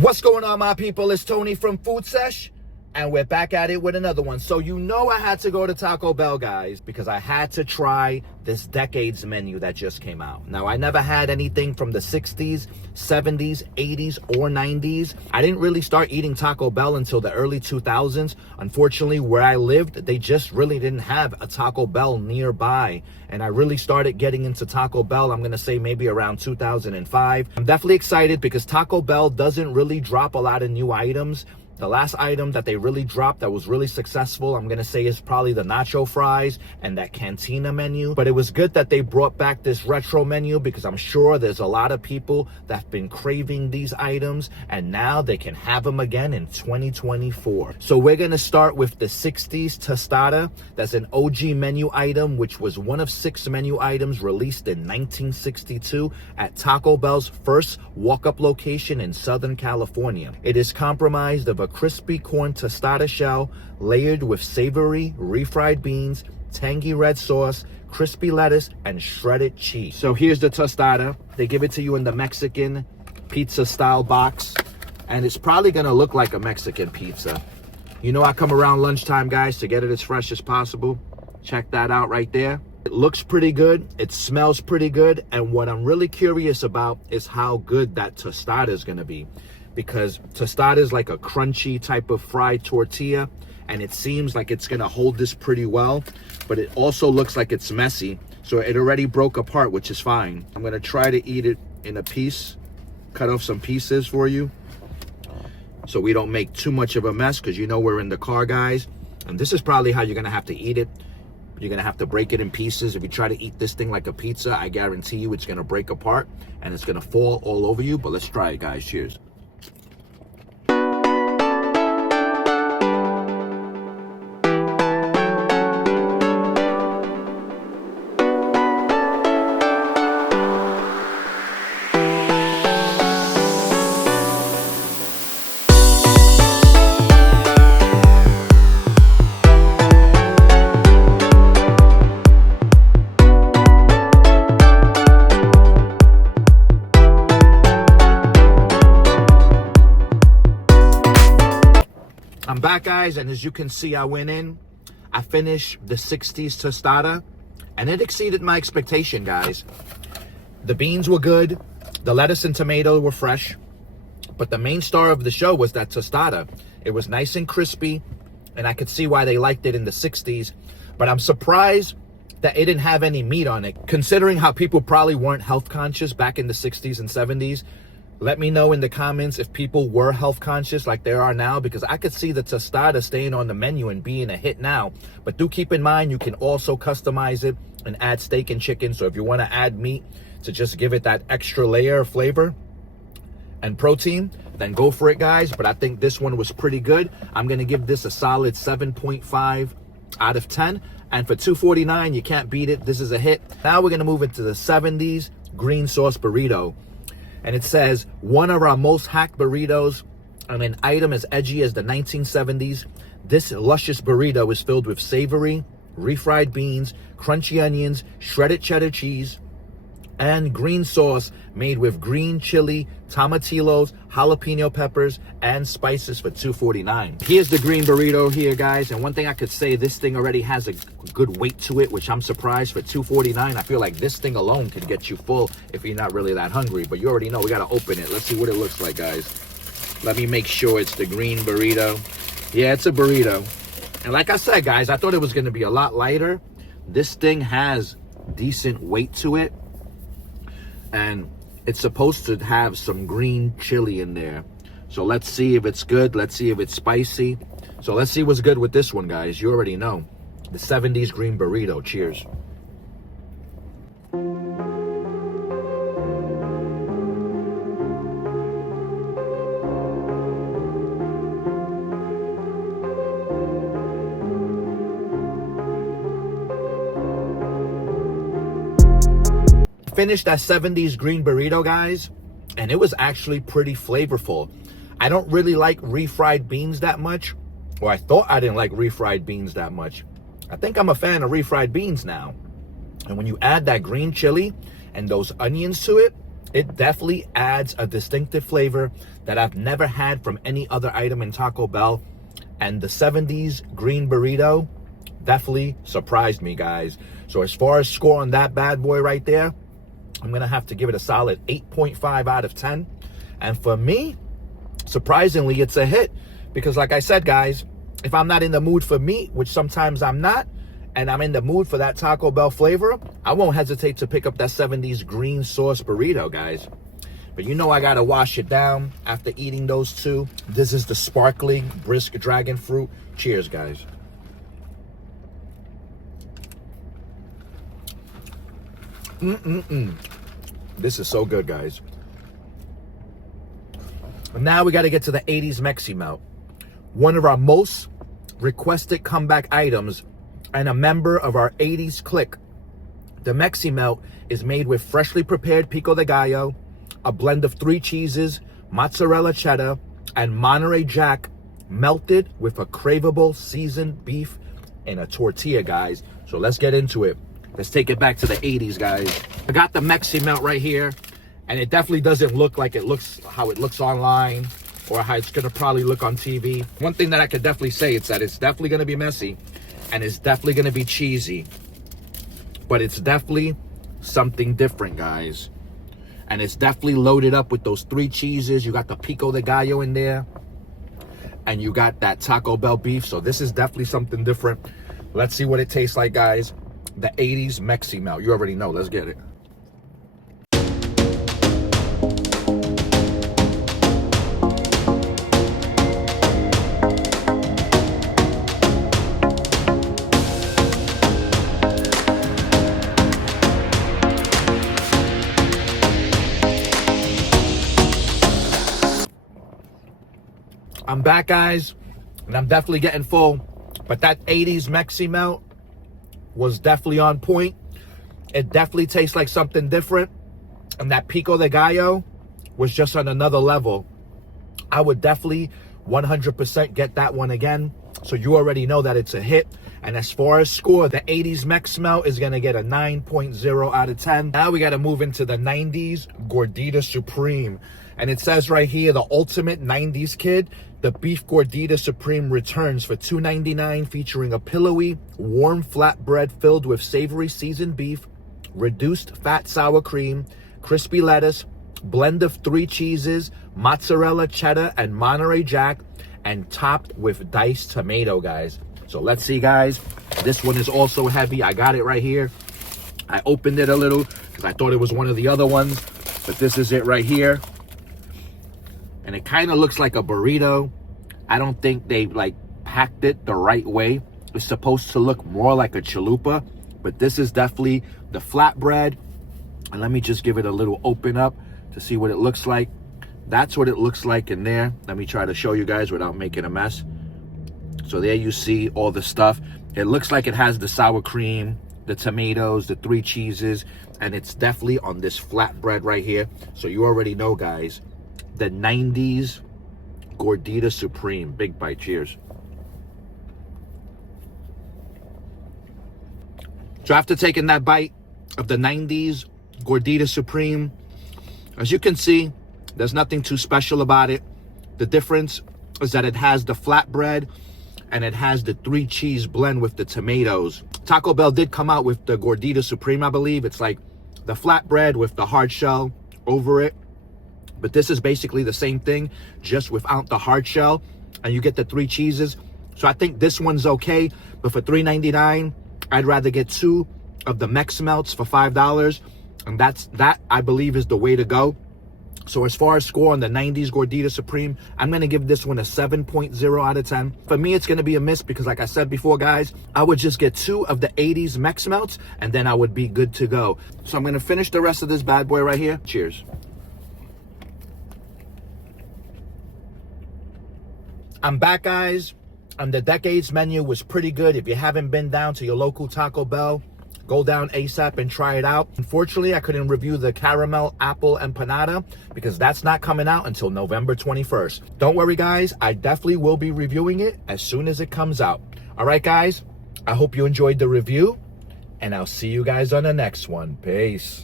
What's going on, my people? It's Tony from Food Sesh, and we're back at it with another one. So you know I had to go to Taco Bell, guys, because I had to try this decade's menu that just came out. Now, I never had anything from the 60s, 70s, 80s, or 90s. I didn't really start eating Taco Bell until the early 2000s. Unfortunately, where I lived, they just really didn't have a Taco Bell nearby. And I really started getting into Taco Bell, I'm going to say maybe around 2005. I'm definitely excited because Taco Bell doesn't really drop a lot of new items. The last item that they really dropped that was really successful, I'm going to say, is probably the nacho fries and that cantina menu. But it was good that they brought back this retro menu because I'm sure there's a lot of people that have been craving these items and now they can have them again in 2024. So we're going to start with the 60s tostada. That's an OG menu item, which was one of 6 menu items released in 1962 at Taco Bell's first walk-up location in Southern California. It is comprised of a crispy corn tostada shell layered with savory refried beans, tangy red sauce, crispy lettuce, and shredded cheese. So here's the tostada. They give it to you in the Mexican pizza style box, and it's probably gonna look like a Mexican pizza. You know I come around lunchtime, guys, to get it as fresh as possible. Check that out right there. It looks pretty good, it smells pretty good, and what I'm really curious about is how good that tostada is gonna be. Because tostada is like a crunchy type of fried tortilla, and it seems like it's gonna hold this pretty well, but it also looks like it's messy, so it already broke apart, which is fine. I'm gonna try to eat it in a piece, cut off some pieces for you so we don't make too much of a mess, because you know we're in the car, guys, and this is probably how you're gonna have to eat it. You're gonna have to break it in pieces. If you try to eat this thing like a pizza, I guarantee you it's gonna break apart and it's gonna fall all over you. But let's try it, guys. Cheers. I'm back, guys, and as you can see, I went in, I finished the 60s tostada, and it exceeded my expectation, guys. The beans were good, the lettuce and tomato were fresh, but the main star of the show was that tostada. It was nice and crispy, and I could see why they liked it in the 60s, but I'm surprised that it didn't have any meat on it, considering how people probably weren't health conscious back in the 60s and 70s. Let me know in the comments if people were health conscious like there are now, because I could see the tostada staying on the menu and being a hit now. But do keep in mind, you can also customize it and add steak and chicken. So if you want to add meat to just give it that extra layer of flavor and protein, then go for it, guys. But I think this one was pretty good. I'm going to give this a solid 7.5 out of 10. And for $2.49, you can't beat it. This is a hit. Now we're going to move into the 70s green sauce burrito. And it says, one of our most hacked burritos and an item as edgy as the 1970s. This luscious burrito is filled with savory, refried beans, crunchy onions, shredded cheddar cheese, and green sauce made with green chili, tomatillos, jalapeno peppers, and spices for $2.49. Here's the green burrito here, guys. And one thing I could say, this thing already has a good weight to it, which I'm surprised. For $2.49, I feel like this thing alone could get you full if you're not really that hungry. But you already know, we gotta open it. Let's see what it looks like, guys. Let me make sure it's the green burrito. Yeah, it's a burrito. And like I said, guys, I thought it was gonna be a lot lighter. This thing has decent weight to it. And it's supposed to have some green chili in there. So let's see if it's good. Let's see if it's spicy. So let's see what's good with this one, guys. You already know. The 70s green burrito. Cheers. Finished that 70s green burrito, guys, and it was actually pretty flavorful. I don't really like refried beans that much, or I thought I didn't like refried beans that much. I think I'm a fan of refried beans now. And when you add that green chili and those onions to it, it definitely adds a distinctive flavor that I've never had from any other item in Taco Bell. And the 70s Green Burrito definitely surprised me, guys. So as far as score on that bad boy right there, I'm gonna have to give it a solid 8.5 out of 10. And for me, surprisingly, it's a hit. Because like I said, guys, if I'm not in the mood for meat, which sometimes I'm not, and I'm in the mood for that Taco Bell flavor, I won't hesitate to pick up that 70s green sauce burrito, guys. But you know I gotta wash it down after eating those two. This is the sparkling brisk dragon fruit. Cheers, guys. This is so good, guys. And now we gotta get to the 80s Mexi Melt. One of our most requested comeback items and a member of our 80s clique. The Mexi Melt is made with freshly prepared pico de gallo, a blend of 3 cheeses, mozzarella cheddar, and Monterey Jack, melted with a craveable seasoned beef and a tortilla, guys. So let's get into it. Let's take it back to the 80s, guys. I got the Mexi Melt right here, and it definitely doesn't look like it looks how it looks online or how it's gonna probably look on TV. One thing that I could definitely say is that it's definitely gonna be messy and it's definitely gonna be cheesy, but it's definitely something different, guys. And it's definitely loaded up with those 3 cheeses. You got the pico de gallo in there, and you got that Taco Bell beef. So this is definitely something different. Let's see what it tastes like, guys. The 80s Mexi Melt. You already know. Let's get it. I'm back, guys, and I'm definitely getting full, but that 80s Mexi Melt was definitely on point. It definitely tastes like something different, and that pico de gallo was just on another level. I would definitely 100% get that one again, so you already know that it's a hit. And as far as score, the 80s Mexi Melt is gonna get a 9.0 out of 10. Now we gotta move into the 90s Gordita Supreme. And it says right here, the ultimate 90s kid, the beef Gordita Supreme returns for $2.99, featuring a pillowy, warm flatbread filled with savory seasoned beef, reduced fat sour cream, crispy lettuce, blend of 3 cheeses, mozzarella, cheddar, and Monterey Jack, and topped with diced tomato, guys. So let's see, guys. This one is also heavy. I got it right here. I opened it a little because I thought it was one of the other ones, but this is it right here. And it kind of looks like a burrito. I don't think they like packed it the right way. It's supposed to look more like a chalupa, but this is definitely the flatbread. And let me just give it a little open up to see what it looks like. That's what it looks like in there. Let me try to show you guys without making a mess. So there you see all the stuff. It looks like it has the sour cream, the tomatoes, the 3 cheeses, and it's definitely on this flatbread right here. So you already know, guys, the 90s Gordita Supreme. Big bite. Cheers. So after taking that bite of the 90s Gordita Supreme, as you can see, there's nothing too special about it. The difference is that it has the flatbread and it has the 3 cheese blend with the tomatoes. Taco Bell did come out with the Gordita Supreme, I believe. It's like the flatbread with the hard shell over it. But this is basically the same thing, just without the hard shell. And you get the 3 cheeses. So I think this one's okay. But for $3.99, I'd rather get 2 of the Mexi Melts for $5. And that, I believe, is the way to go. So as far as score on the 90s Gordita Supreme, I'm going to give this one a 7.0 out of 10. For me, it's going to be a miss because, like I said before, guys, I would just get 2 of the 80s Mexi Melts, and then I would be good to go. So I'm going to finish the rest of this bad boy right here. Cheers. I'm back, guys, and the Decades menu was pretty good. If you haven't been down to your local Taco Bell, go down ASAP and try it out. Unfortunately, I couldn't review the Caramel Apple Empanada because that's not coming out until November 21st. Don't worry, guys. I definitely will be reviewing it as soon as it comes out. All right, guys. I hope you enjoyed the review, and I'll see you guys on the next one. Peace.